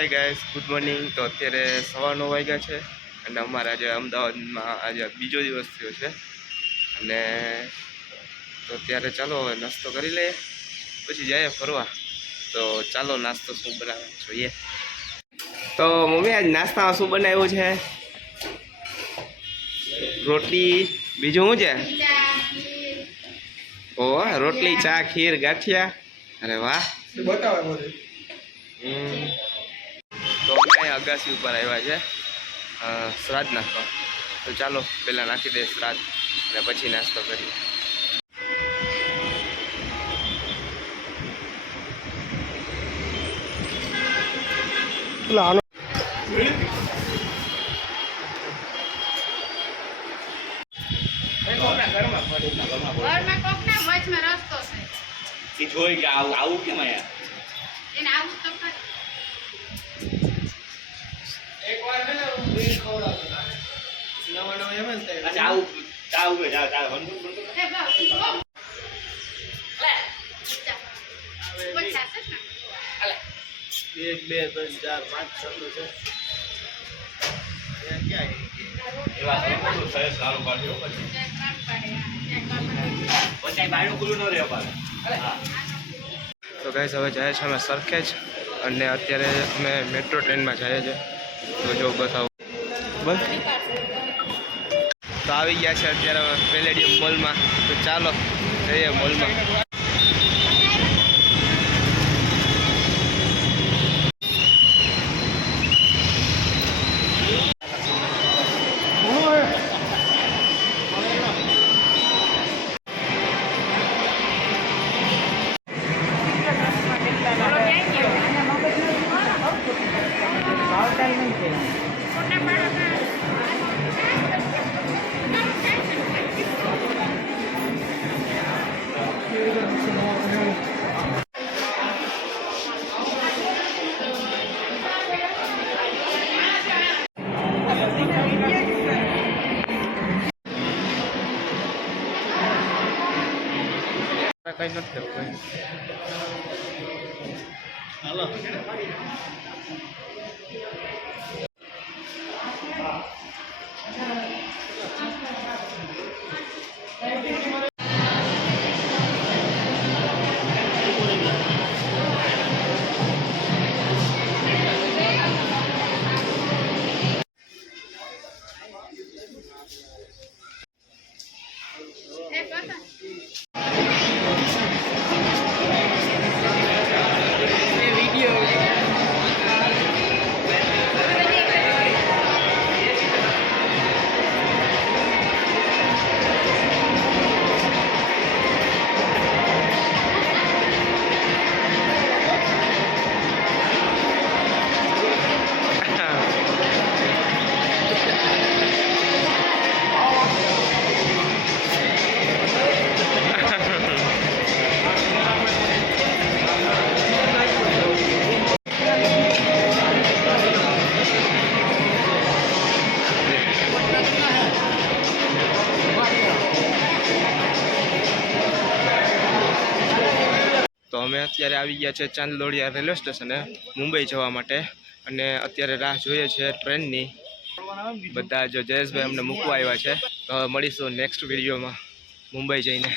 Hi guys, good morning. તો અત્યારે 9:15 વાગ્યા છે અને અમારે આજે અમદાવાદમાં આજે બીજો દિવસ થયો છે અને તો અત્યારે ચાલો હવે નાસ્તો કરી લઈએ પછી જઈએ ફરવા. તો ચાલો નાસ્તો શું બનાવે જોઈએ. તો મમ્મી આજ નાસ્તામાં શું બનાવ્યું છે? રોટલી, બીજું શું છે? ઓહ, રોટલી, ચા, ખીર, ગાંઠિયા. અરે વાહ, બતાવો. તો અમે અગાસી ઉપર આવ્યા છે શ્રાદ્ધ નાખવા. તો ચાલો પહેલાં નાખી દે શ્રાદ્ધ અને પછી નાસ્તો કરીએ. જોઈ કે આવું કેમ આયા એક બે ત્રણ ચાર પાંચ છ તો ગાઈસ હવે જાય છે અમે સરખેજ અને અત્યારે અમે મેટ્રો ટ્રેનમાં જઈએ છીએ. તો જો બતાવું બસ તો આવી ગયા છે અત્યારે અમે પેલેડિયમ મોલમાં. તો ચાલો જઈએ મોલમાં. કઈ નથી થયું. હાલો તો અમે અત્યારે આવી ગયા છે ચાંદલોડિયા રેલવે સ્ટેશને મુંબઈ જવા માટે અને અત્યારે રાહ જોઈએ છે ટ્રેનની. બધા જો જયેશભાઈ અમને મૂકવા આવ્યા છે. તો મળીશું નેક્સ્ટ વિડીયોમાં મુંબઈ જઈને.